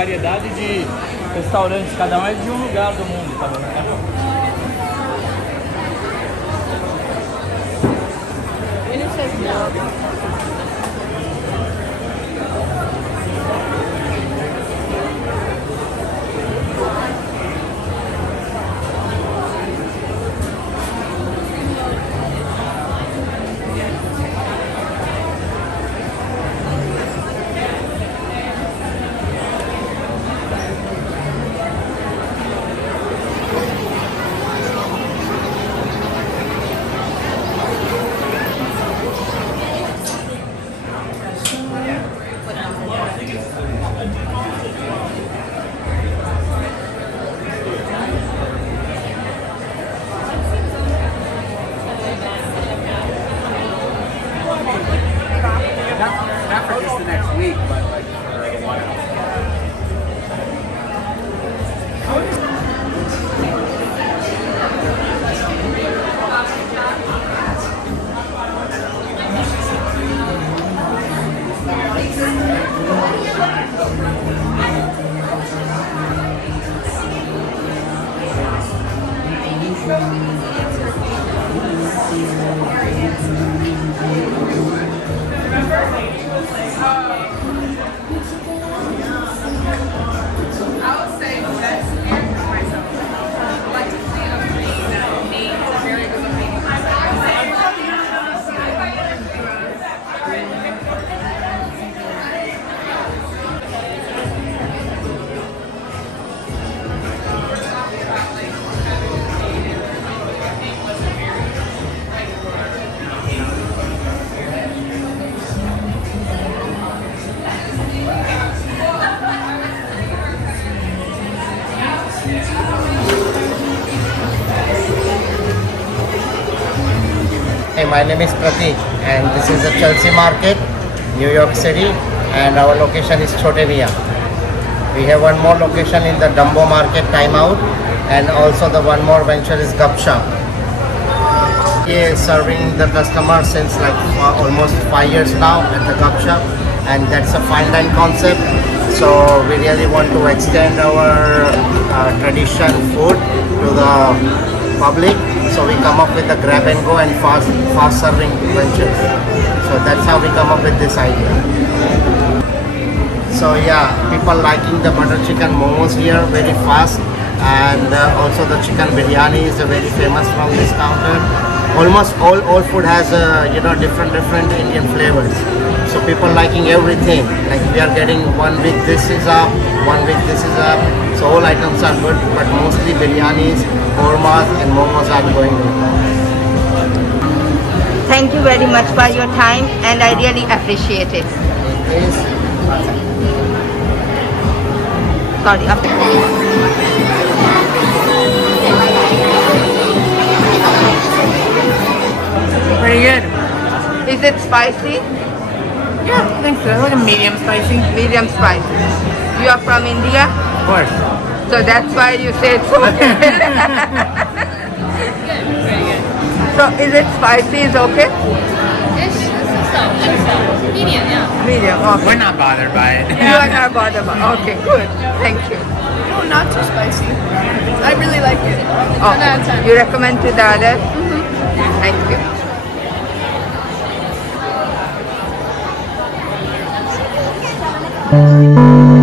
variedade de restaurantes, cada um é de um lugar do mundo, tá vendo? And it says no. Not for just the next week, but like for a while. Hey, my name is Pratik and this is the Chelsea Market, New York City, and our location is Chote Mian. We have one more location in the Dumbo Market, Time Out, and also the one more venture is Gupshup. He is serving the customer since like almost 5 years now at the Gupshup, and that's a fine dine concept. So we really want to extend our tradition food to the public. So we come up with the grab and go and fast serving ventures. So that's how we come up with this idea. So yeah, people liking the butter chicken momos here very fast, and also the chicken biryani is very famous from this counter. Almost all food has different Indian flavors. So people liking everything. Like we are getting 1 week this is up, 1 week this is up. So all items are good, but mostly biryanis, kormas and momos are going good. Thank you very much for your time and I really appreciate it. Sorry. Pretty good. Is it spicy? Yeah, I think so. Like a medium spicy. Medium spicy. You are from India? Of course. So that's why you say it's okay. Very good. So is it spicy? Is okay? Medium, yeah. Medium, okay. We're not bothered by it. You are not bothered about okay, good. Thank you. No, not too spicy. I really like it. 10 out of 10. You recommend to the others? Thank you. Thank you.